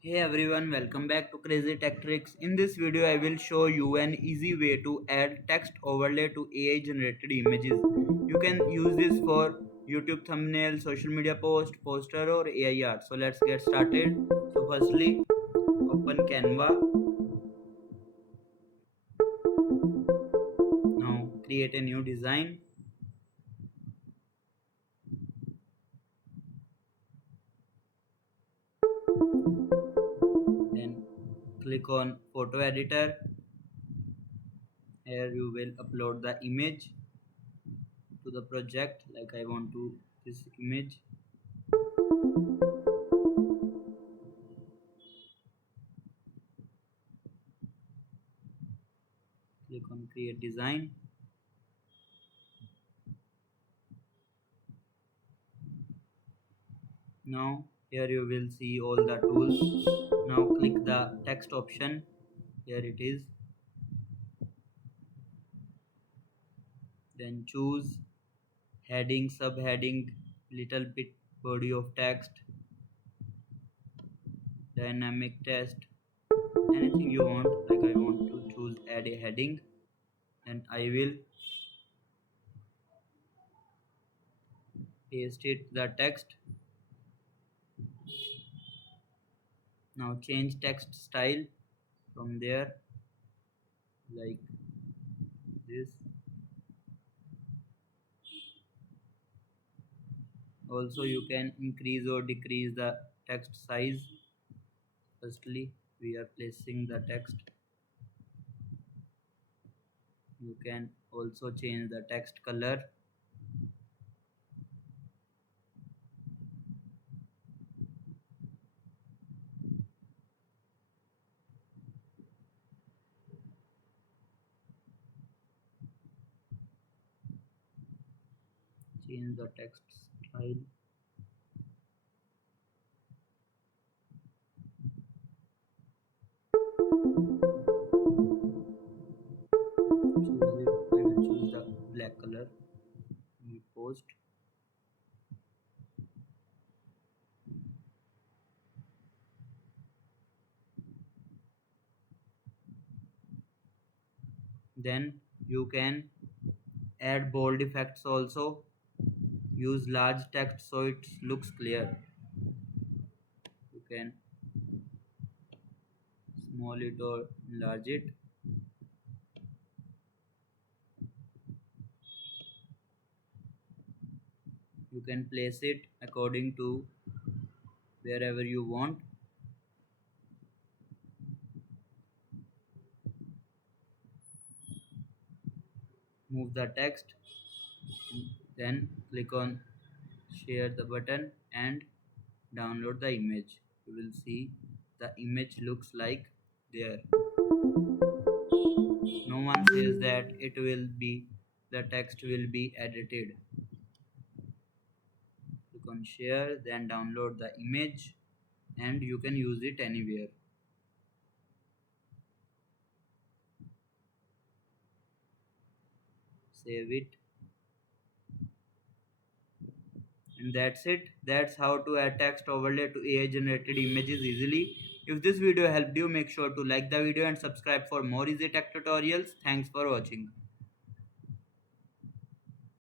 Hey everyone, welcome back to Crazy Tech Tricks. In this video, I will show you an easy way to add text overlay to AI generated images. You can use this for YouTube thumbnail, social media post, poster or AI art. So let's get started. So firstly, open Canva. Now create a new design. Then click on photo editor. Here you will upload the image to the project. Like I want to this image. Click on create design. Now here you will see all the tools. Now click the text option. Here it is. Then choose heading, subheading, little bit body of text, dynamic text, anything you want. Like I want to choose add a heading and I will paste it the text. Now change text style from there like this. Also you can increase or decrease the text size. Firstly we are placing the text. You can also change the text color. Change the text style. Choose it. I will choose the black color. We post. Then you can add bold effects also. Use large text so it looks clear. You can small it or enlarge it. You can place it according to wherever you want. Move the text. Then click on share the button and download the image. You will see the image looks like there. No one says that the text will be edited. Click on share, then download the image and you can use it anywhere. Save it. And that's it. That's how to add text overlay to AI generated images easily. If this video helped you, make sure to like the video and subscribe for more easy tech tutorials. Thanks for watching.